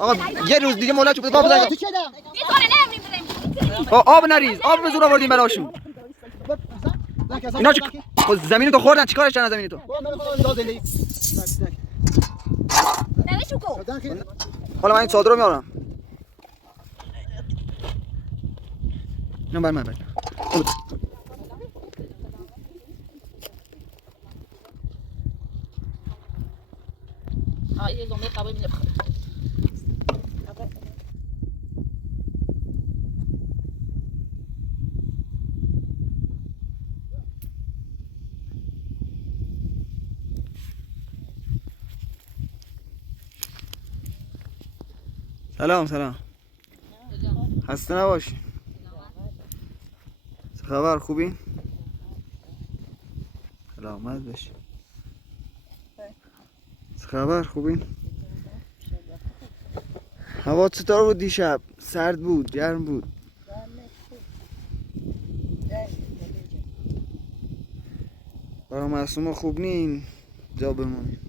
آقا یه روز دیگه مولا چوب باب بزن. تو چه ده؟ آب نریز. آب به زور آوردیم براشون. اینا چی؟ زمین تو خوردن چیکارش کردن زمین تو؟ حالا من این چادر رو میارم. اینو بر من بر. یه زنده قبل می‌لف. سلام خسته نباشی. چه خبر خوبی؟ سلامت باشی. چه خبر خوبی؟ هوا چطور بود دیشب؟ سرد بود، گرم بود. برای معصوم خوب نیم جا بمونیم.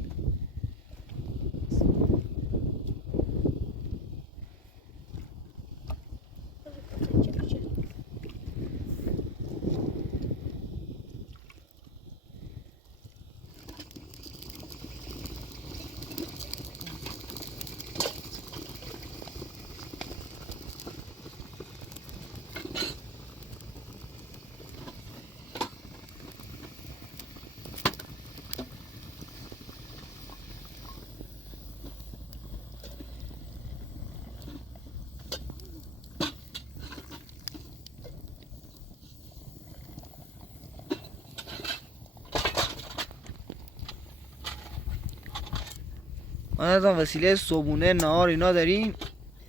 من از آن وسیله صبونه نهار اینا دارین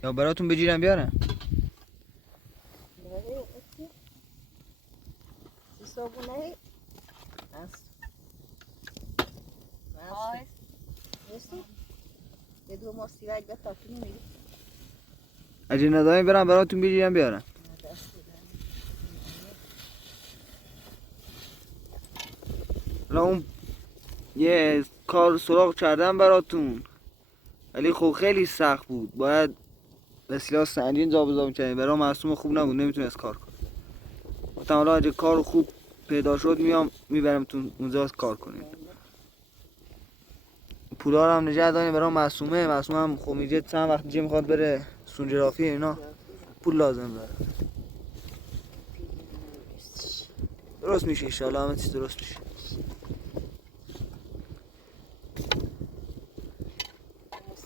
یا براتون بگیرم بیارم؟ صبونه یه دو ما سیرک به تاکی نمیگه اگه ندارین برم براتون بگیرم بیارم. حالا اون یه کار سراغ کردم براتون ولی خب خیلی سخت بود. باید وسیله سنگین جابجا می‌کردیم. برای معصوم خوب نبود، نمیتونست کار کنه. گفتم حالا اگه کار خوب پیدا شد میام میبرمتون اونجا کار کنیم. پولا رو هم نگه داریم برای معصومه. معصومه هم خب میگه چند وقت دیگه میخواد بره سونجرافی اینا، پول لازم داره. درست میشه ان شاءالله، همه چیز درست میشه.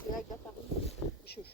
سیرک به تاکی شوش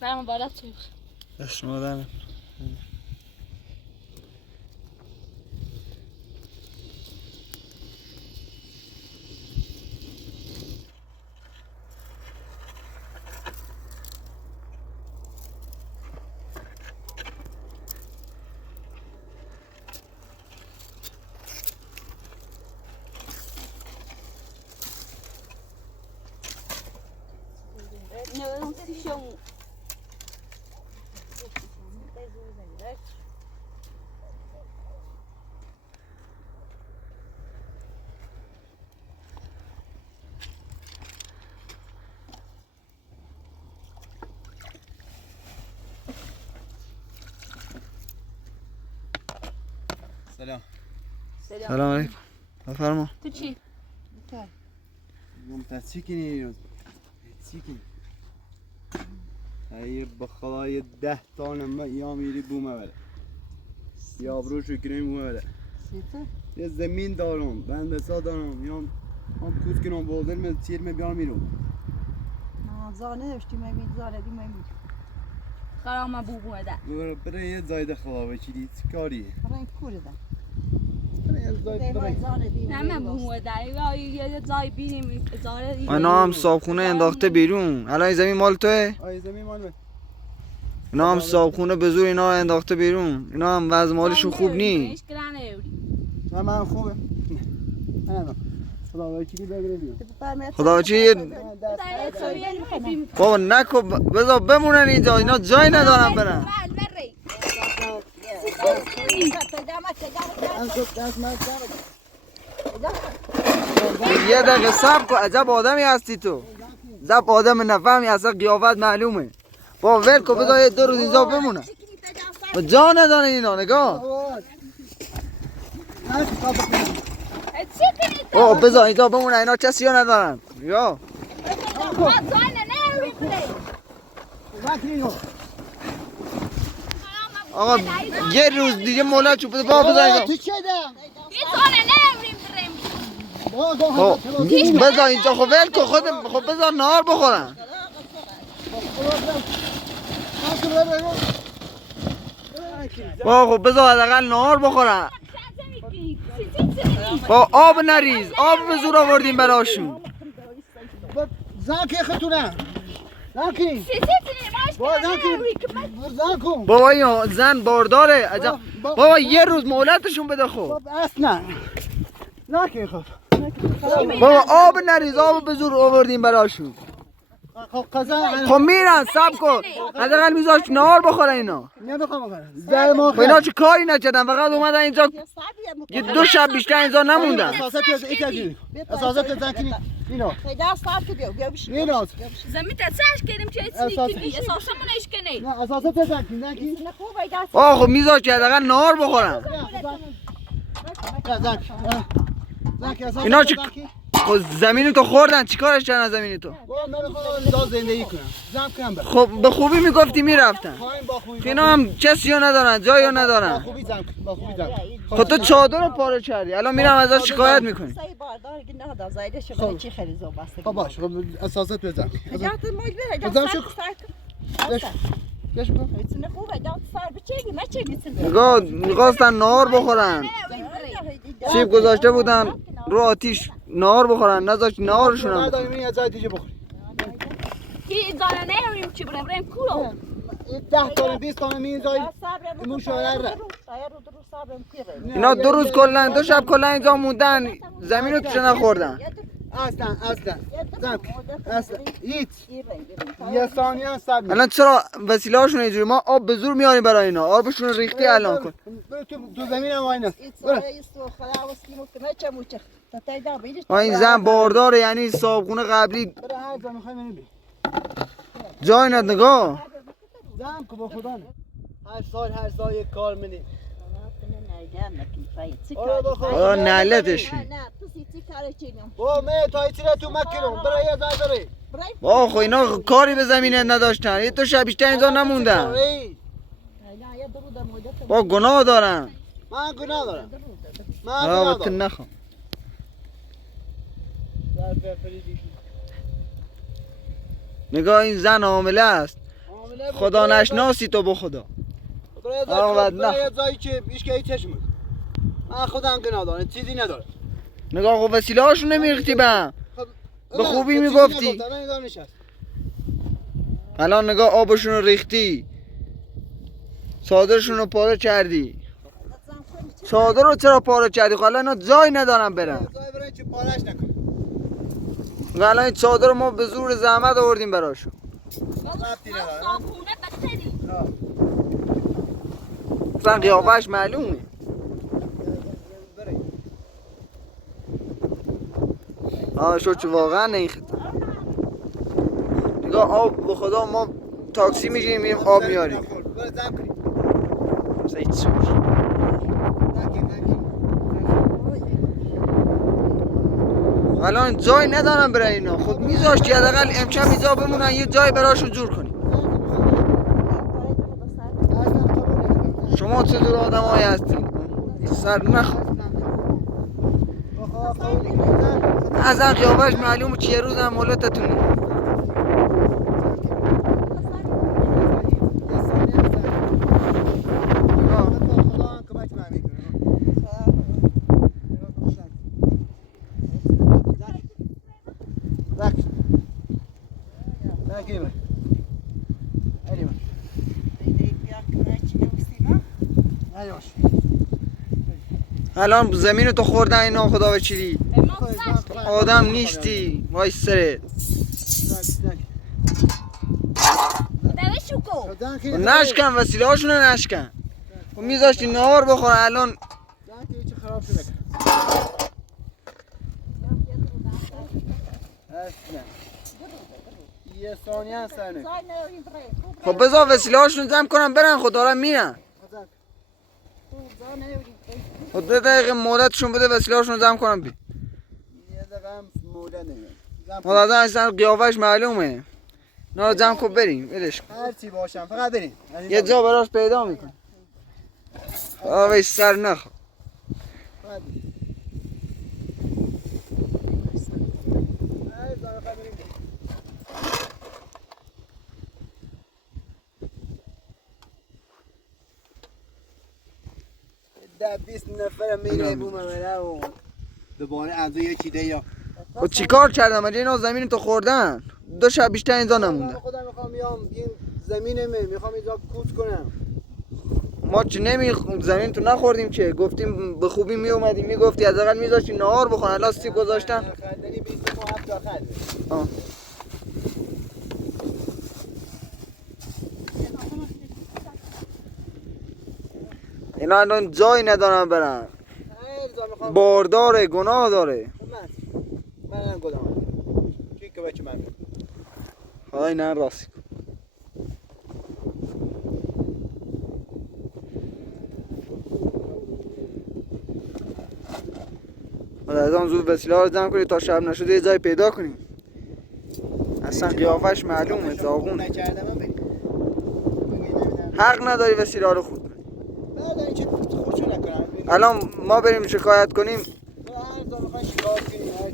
سلام مبارک چه دست مادرم. nhớ không xí chung سلام علیکم. بفرما. تو چی؟ چی کنی؟ چی کنی؟ ای بخلای 10 تانه ما یا میری بومه بله یا بروشو کنیم بومه بله یه زمین دارم بندسا دارم یا هم کوز کنم بولدر می تیر می بیان میرم زانه داشتی میبینی زانه دی میبینی خرام ما بو بوده. برای یه زایده خلابه چی دید کاری؟ برای این کوره ده برای یه زایده برای زانه دی نه من بو بوده. یا یه جای بینیم ازاره دیگه. اینا هم صابخونه انداخته بیرون. الان این زمین مال توه؟ آی زمین مال من اینا هم صابخونه به زور اینا انداخته بیرون. اینا هم وضع مالشون خوب نی. نه من خوبه نه خدا وکیلی بگیریم خدا چی؟ بابا نکو بذار بمونن اینجا. اینا جای ندارن برن. یه دقیقه صبر کن. عجب آدمی هستی تو. عجب آدم نفهمی اصلا قیافت معلومه. بابا ول کن بذار یه 2 روز اینجا بمونن. جا ندارن اینا نگاه. بابا بذار اینجا بمونن. اینا کسی ها ندارن. یا آقا یه روز دیگه مولا چوب بده. بابا بذار اینجا. خب بذار اینجا. خب ول کن خب بذار نهار بخورن. بابا خب بذار حداقل نهار بخورن. با آب نریز. آب به زور آوردیم براشون. زنکی خطونه زنکی زنکو بابا این زن بارداره. عجب. بابا یه روز مهلتشون بده. خب اصلا زنکی خب بابا آب نریز. آب به زور آوردیم براشون. خب قضا خب میرن. صبر کن. حداقل میذاش نهار بخورن اینا. نمیخوام بخورم خب اینا چه کاری نکردن. فقط اومدن اینجا یه 2 شب بیشتر اینجا نموندن. اساسات زنکی اینو پیدا ساعت بیا بیا بشی اینو زمین تساش کردیم چه چیزی کنی اساسا منش کنی. نه اساسات زنکی آه خب میذاش که حداقل نهار بخورن. اینا چه خب زمین تو خوردن. چیکارش کردن زمین تو؟ من میخوام زندگی کنم زم کنم خب به خوبی میگفتی میرفتن. اینا هم کسی ها ندارن. جایی ها ندارن. خوبی زم با خوبی زم خب تو چادر رو پاره کردی. الان میرم ازش شکایت میکنی. سای باردار گنده ها زایده شو چی خیلی زو بسته خب باش خب اساسات بزن جات موج به بزن شو گشو کن ایتونه خوبه جات سر بچگی ما چه میتونه نگاه میخواستن نهار بخورن. سیب گذاشته بودم رو آتیش نهار بخورن. نذاشت نهارشون هم بخورن. نداریم یه جای دیگه بخوریم کی زانه نریم چی بریم کولو. 10 تا 20 تا میذاری اینا 2 روز کلا 2 شب کلا اینجا موندن. زمین رو توش نخوردن. اصلا اصلا هیچ یه ثانیه هم صبر الان چرا وسیله هاشون اینجوری؟ ما آب به زور میاریم برای اینا. آبشون رو ریختی الان کن. تو زمین هم واینه این زن بارداره. یعنی صابخونه قبلی برای هر جا میخوای ببین جای ند. نگاه زم کو با خدا هر سال یک کار منی آه نلتش. با من تا ایتی تو مکنم برای یه جای بری آه خب اینا کاری به زمینه نداشتن. یه 2 شب بیشتر اینجا نموندن. با گناه دارن. من گناه دارم آه بطن نخوام. نگاه این زن حامله است. خدا نشناسی تو به خدا. برای یه جایی که هیچ که چشم من خودم گناه دارم چیزی ندارم نگاه خب وسیله هاشون نمیریختی به هم. به خوبی میگفتی. الان نگاه آبشون رو ریختی. چادرشون رو پاره کردی. چادر رو چرا پاره کردی؟ خب الان اینا جای ندارن برن. جای برای چی پارش نکن الان این چادر رو ما به زور زحمت آوردیم براشون. اصلا قیافش معلومه. آه شد چه واقعا نیخت. نگاه آب به خدا ما تاکسی میگیریم میریم آب میاریم. برای زم کنیم هیچ الان جای ندارم برای اینا. خب میذاشتی حداقل امشب اینجا بمونن یه جای براشون جور کنی. شما چطور آدمایی هستین؟ سر نخ ازن قیافش معلومه چیه روزم مولتتونه. الان زمین تو خوردن اینا خدا بچیری. آدم نیستی وای سرت. نشکن وسیله هاشونو نشکن. خب میذاشتی نهار بخورن الان. یه ثانیه سرنه. خب بذار وسیله هاشونو جمع کنن برن خود دارن میرن. خب 2 دقیقه مهلتشون بده وسیله هاشونو جمع کنن بی. یه دقیقه هم مهلت نمیدن. مادر اصلا قیافش معلومه. نه جمع کن بریم ولش کن. هر چی باشم فقط بریم. یه جا براش پیدا میکن. آوی سر نخ. ده 20 نفر میره بومه و دوباره از یه چیده یا خب چیکار کردم اگه اینا زمین تو خوردن 2 شب بیشتر اینجا نمونده. خودم میخوام بیام این زمینه میخوام اینجا کوچ کنم. ما چه زمین تو نخوردیم چه گفتیم به خوبی می اومدیم میگفتی حداقل میذاشتی نهار بخورن الان سیب گذاشتن. خردنی 20 ما حتی خرد. اینا الان جایی ندارن برن. بارداره گناه داره. من گلام. چی که بچه من. خدای نه راستی. از آن زود وسیله ها رو جمع کنید تا شب نشده یه جای پیدا کنیم. اصلا قیافش معلومه داغونه. حق نداری وسیله ها رو خورد کنی. الان ما بریم شکایت کنیم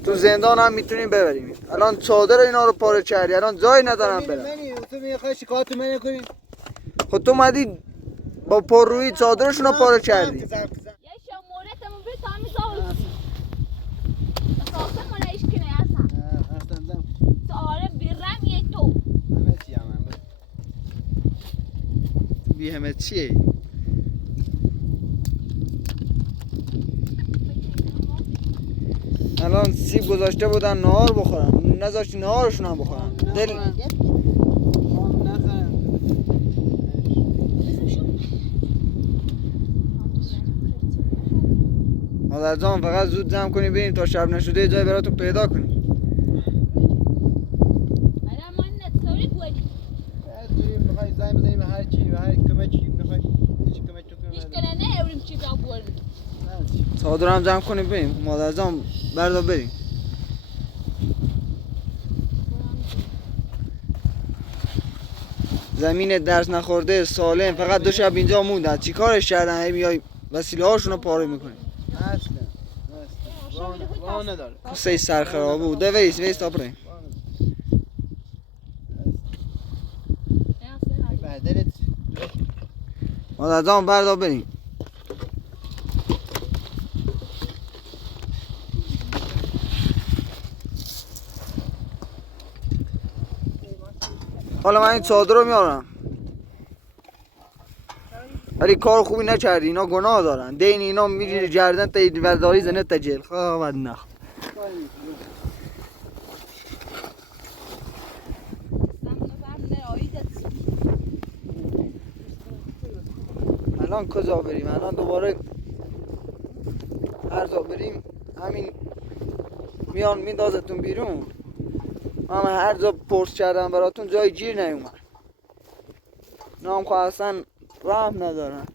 تو زندان هم میتونیم ببریم. الان چادر اینا رو پاره کردی الان جایی ندارم برم. تو میخوای شکایت من کنی؟ خب تو اومدی با پررویی چادرشون رو پاره کردی. بی همه چیه؟ الان سیب گذاشته بودن نهار بخورن نذاشتی نهارشون هم بخورن دل مادر جان فقط زود جمع کنیم بریم تا شب نشده یه جای براتون پیدا کنیم. زنگ بزنیم هر چی و هر کمکی بخوای هیچ کمک تو چادر هم جمع کنیم بریم. مادر جان بردار بریم. زمین درس نخورده سالم فقط 2 شب اینجا موندن چی کارش کردن هی میای وسیله هاشون رو پاره میکنی. واه نداره سه سر خرابه بود ده ویس تا بریم. مادر جان بردار بریم. حالا من این چادر رو میارم ولی کار خوبی نکردی اینا گناه دارن دین اینا میگیری گردن تا ورداری زنه تا جیل خواهد نخ. الان کجا بریم الان دوباره هر جا بریم همین میان میندازتون بیرون. من هر جا پرس کردم براتون جای گیر نیومد. نام خواستن رحم ندارن.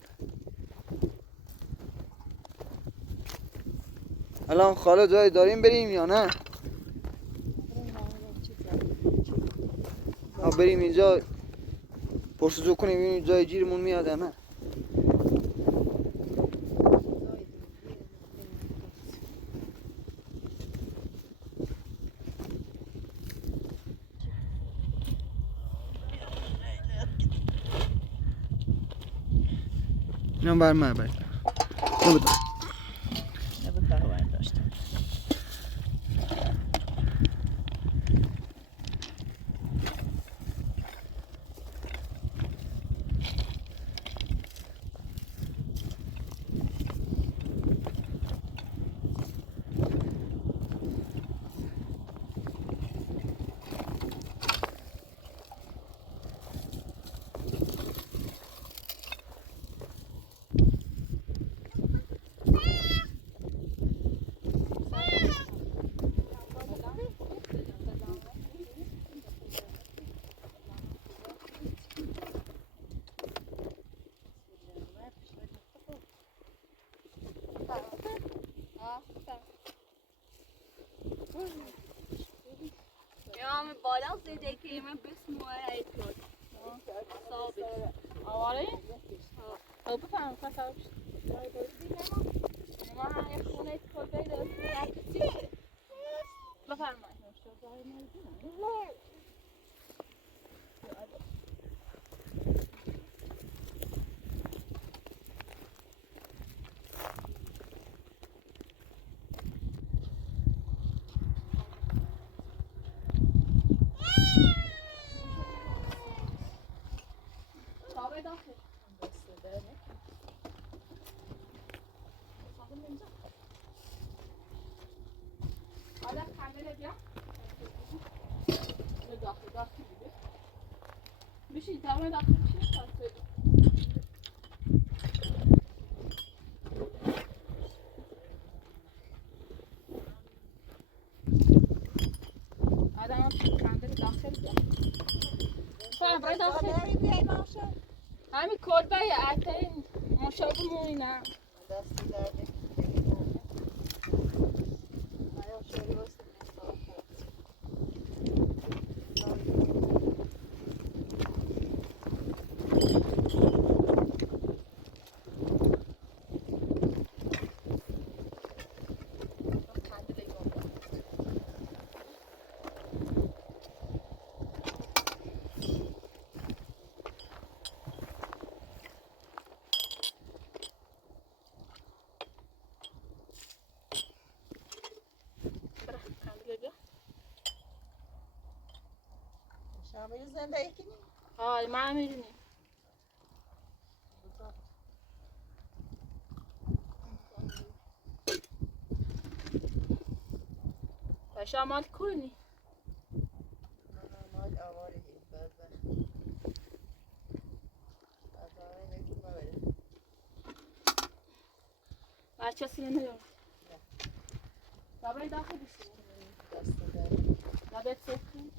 الان خاله جای داریم بریم یا نه؟ بریم اینجا پرسجو کنیم ببینیم جای گیرمون میاد یا نه. اینم بر من باید Ja, met balans deed ik hier met best mooi uitkomt. آره او بفهم خطا ما هم خونه کد بیاد بفرمایید میشه تمام داخل میشه آدم کندر داخل بیا برای داخل همین کلبه اتین مشابه موینا دستی درده آیا شوری واسه شامل زندگی کنی؟ های ما میرونیم و شمال کنی مال آواره بدبخت آواره نگیم ببره بچه سینه نیام برای داخل بسیم دستی درده نبید سکن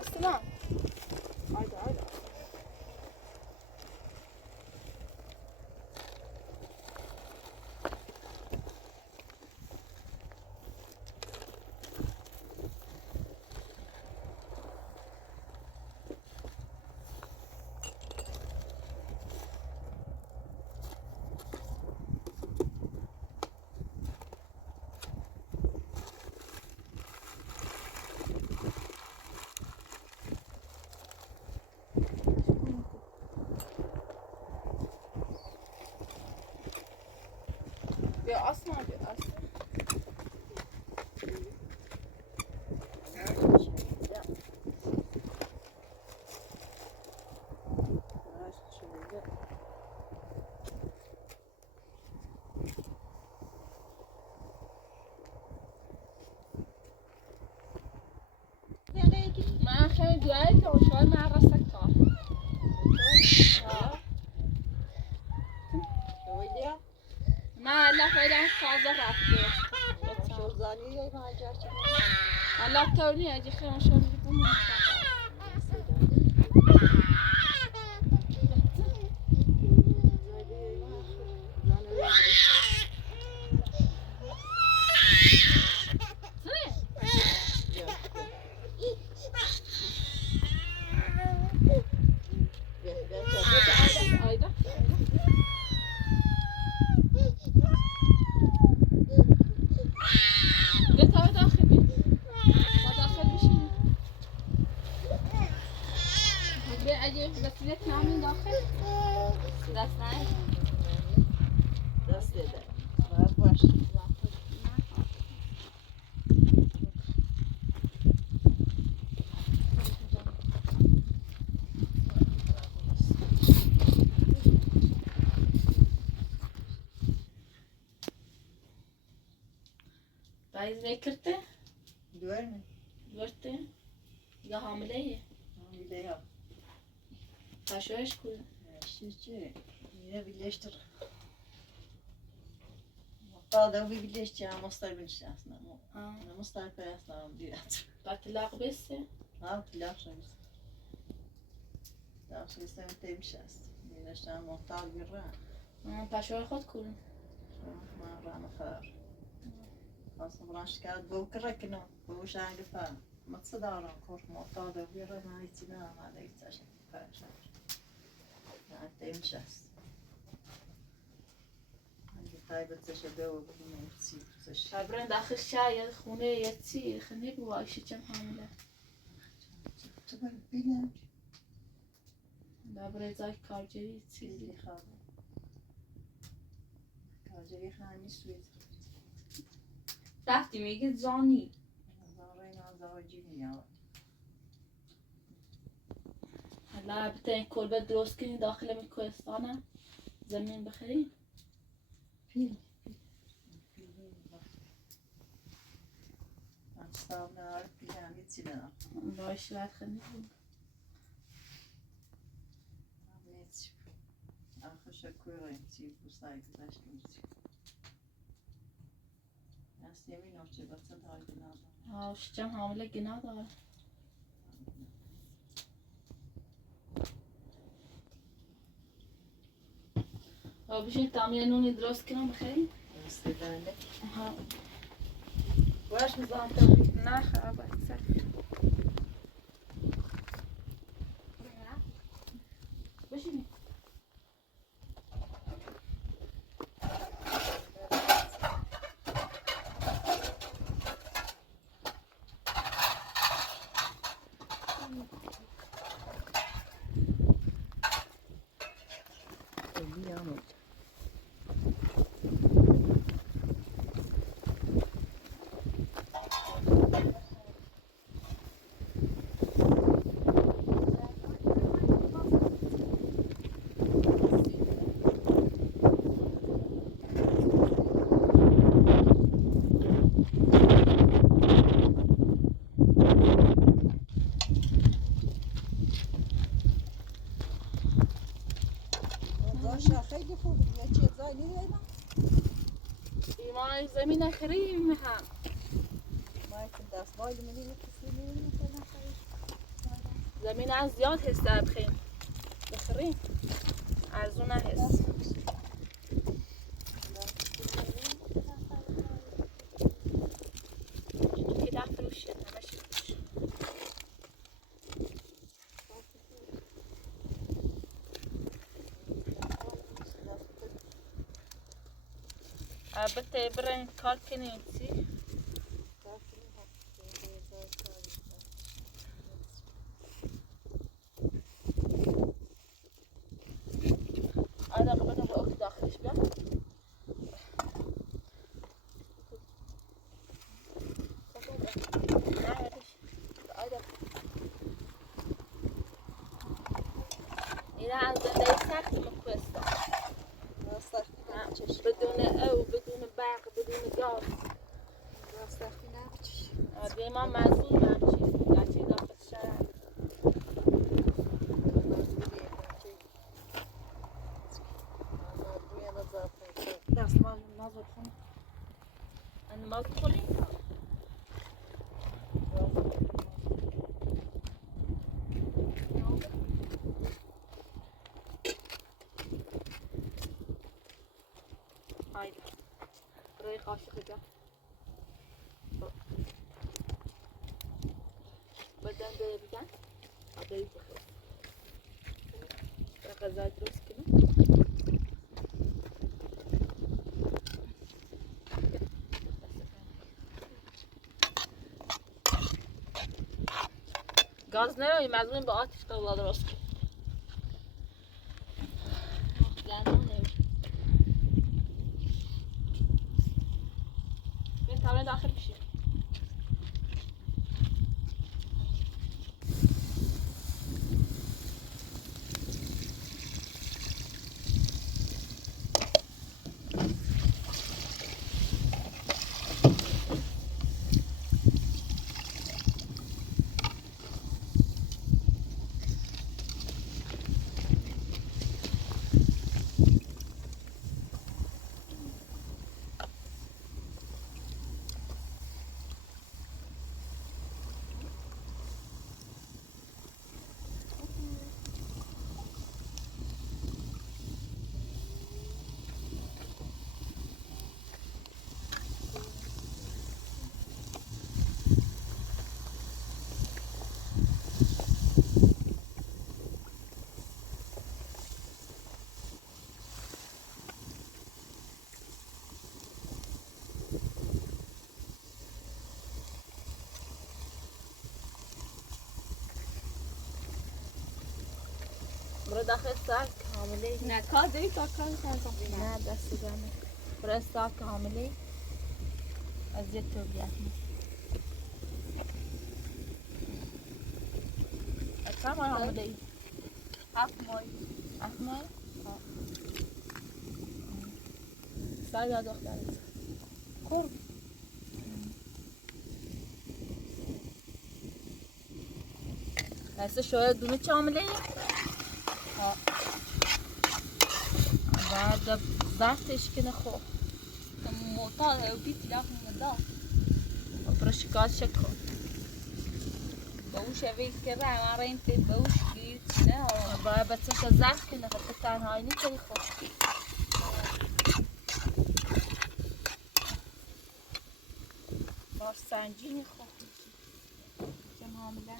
Aslan. Haydi haydi. حالا کاری اگه خیلی شما بگم دست ده باید باش Bayız ne kırdı? دوار نه Vırtı. Ya hamileydi. میده یا Taşıyoruz kuyum. چی میره بیلشتر مقاده وی بیلشتی هم مستر بیلشتی اصلا مستر پر اصلا دیرد Batılak besi. ها پیلاف شمیز پیلاف شمیز هم تیمش است بیلشتی هم محتال بیره Taşıyor خود kuyum. ما رانو خار خاصة برانش كاد بو كركنا بو شانج فا ما تصدارن كور معتاد وبيرا ما يتنا ما ده يتعشى فاشل يعني تمشي عندي طيبة تشبه وبدون يتصير تشي Şabran daxil şayet خونه yetsi خنی bu ayşeçem hamile. تبر بينا Dabre zay karceri تيزي çizi. خاب كاجري خاني سويت Rafti میگه زانی. زارينا زواجي مياه حالا بتاین کلبه درست کنی داخل می کوهستانه زمین بخری. فيل أنصاب نعرف فيها ميتنا باش راحت خنی بود. نيتشف آخر شكورة تيب وصايد داشت نسيمي نوشي بس هاي بناظر شچم حامله گناه داره. بشین تامین نونی درست کنم بخری. استدانة ها. واش مزانتة نه خراب است. بشین. خیلی خوبه یه چیزایی نیدم ایمان زمین خریم هم. ما که دست باید میدیم کسی میدیم مثلا خیلی زمین از زیاد هست بخیم. بخریم. ارزونه هست. که ده فروشه همش فروش. البته برن کار کنیم چی؟ آره قبلا با اوکی داخلش بیا. این از زنده سخت مکوسته. بدون او بدون برق بدون گاز. راستختی نفچش به ما مزبور همچی گرچه داخل شهر. دست ما نازل کنم نماز خونی؟ haydi. Burayı kaşıkacağım. Badan doyabilen. Adayı bakıyoruz. Rakazay درست کنیم. گاز نرویم از اون به آتش قبل درست کنیم. گندم نمیشه. بین تمرین داخل بشیم. برای داخل سر کاملی نه کار داری تا کار کنی نه دست جمعه برای سر کاملی از یک طوریت نیست اچه مای حامله ای؟ 7 ماه 7 ماه؟ سر یا دختره؟ کرد هسته شاید دونه چه حامله ای؟ بعد ظرفش کنه خوب معتاد و بیتی لفت مدار برای شکایت شکن بوش اویل که من را این تید بوش گیر نه باید بچه‌ش ظرف کنه خب تنهایی نیست خیلی خوب باش سنجینی خوب چون حامله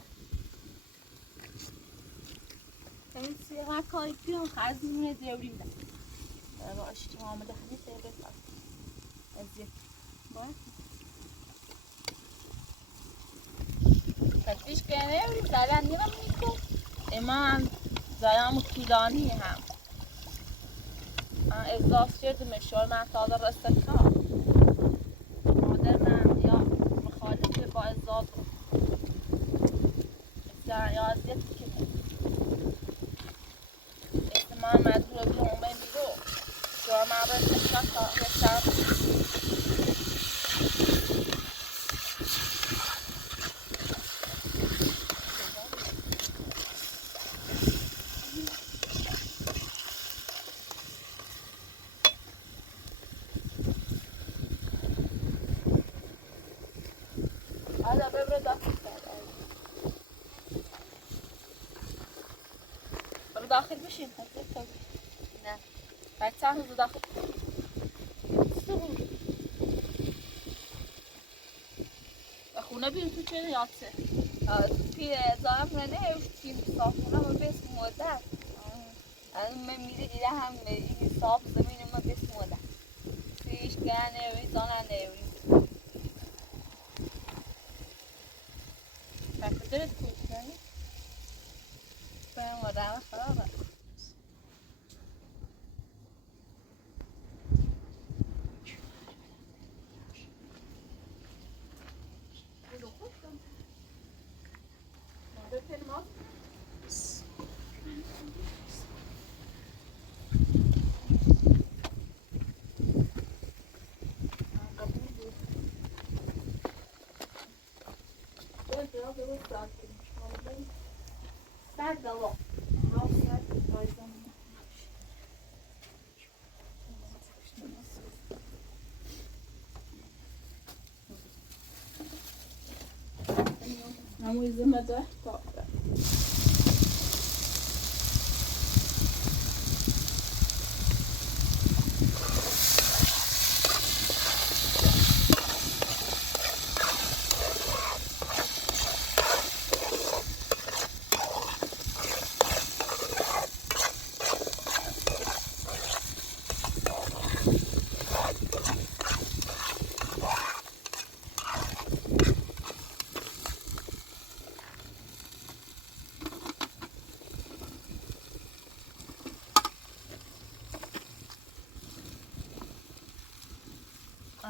این سیغه کاری پیون خزمونه دیوری میدن باش که حامله خیلی سیغه فرد ازید باید تدریش کنه اولی زلن نیرم میکن من زیام طولانی هم احساس کردم من تازه رسته کار مادر من یا مخالف با ازاد یا ازیت کنه من مجبور بیرون به میرو شوهر من رسته کار داخل بشین نه بعد چند روز داخل و خونه بیرون تو چه یادسه پیر ازارم نه اوشتیم صافونه و بس مدر من میره دیده هم این صاف زمین ما بس مدر سیش گنه و زانه نیوری دلت کجا کنی؟ باید مدرم خرابه سرد دوا همون زمه ده تا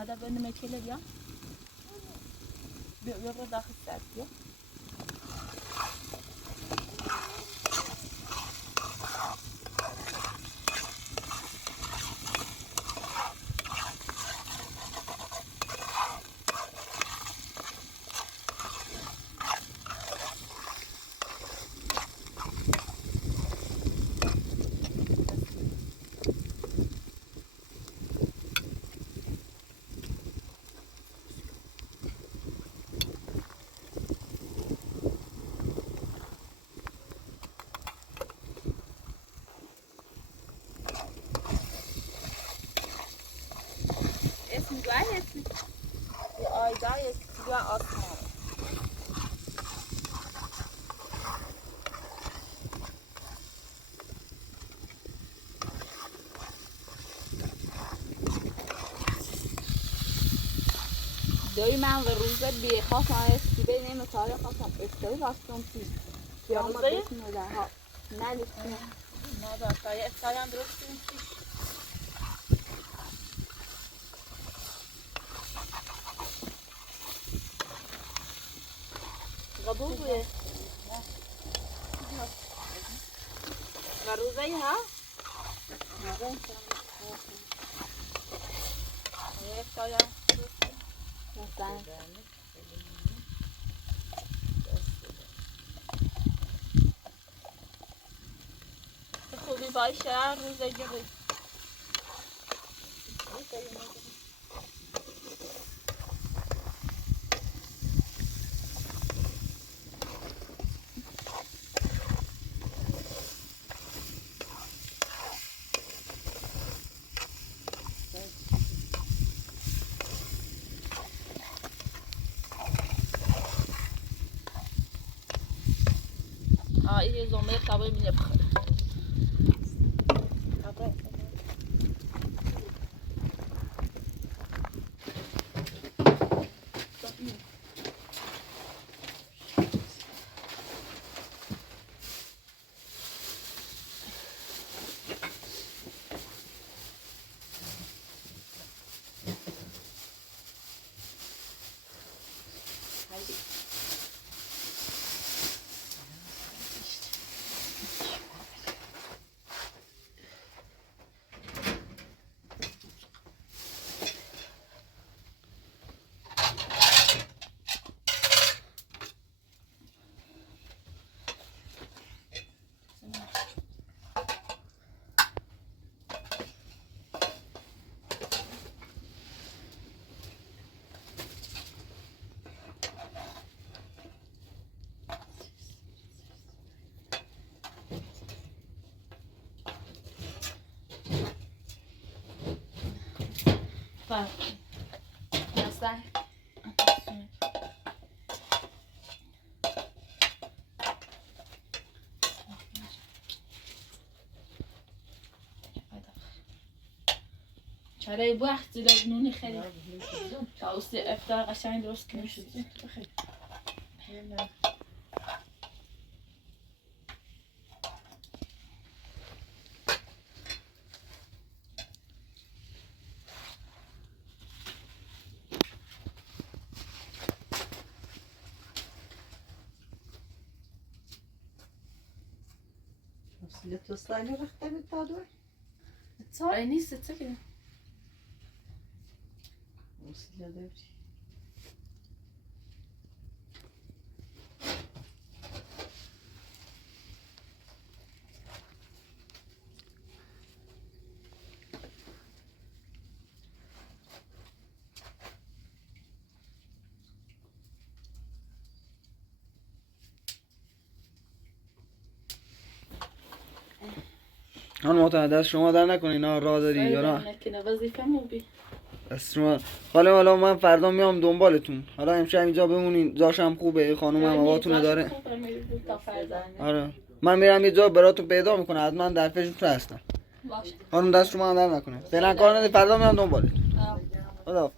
Ada benim ekele ya. Bir daha hisset ya. اسم جای اسم آیدای یا آسمان دوی من و روزه بی خواستم اسمی بین مطالعه خواستم افتاری راستم پیش یا ما بسیم و درها نلیستیم نه دا افتاری هم درست کنیم چی؟ قبول بوده و روزه ها؟ افتاری هم مثلا خوبی باشه روزه جبی این زمره قبل می‌نه بخوره مثلا چاره وقت زیاد نونی خیلی تا اوست افطار قشنگ درست کنیم شد خیلی لتوصلي رختي بالطادوة صار نیست چه که وصلي دبري آن معتمد دست شما در نکنی اینا راه داری یا نه نکنه وظیفه مو بی دست شما حالا من فردا میام دنبالتون حالا امشب اینجا بمونین جاشم خوبه خانوم هم هواتونو داره آره من میرم یه جا براتون پیدا میکنه حتما در پیشتون هستم باشه خانم دست شما هم در نکنه فعلا کار نداری فردا میام دنبالتون خدا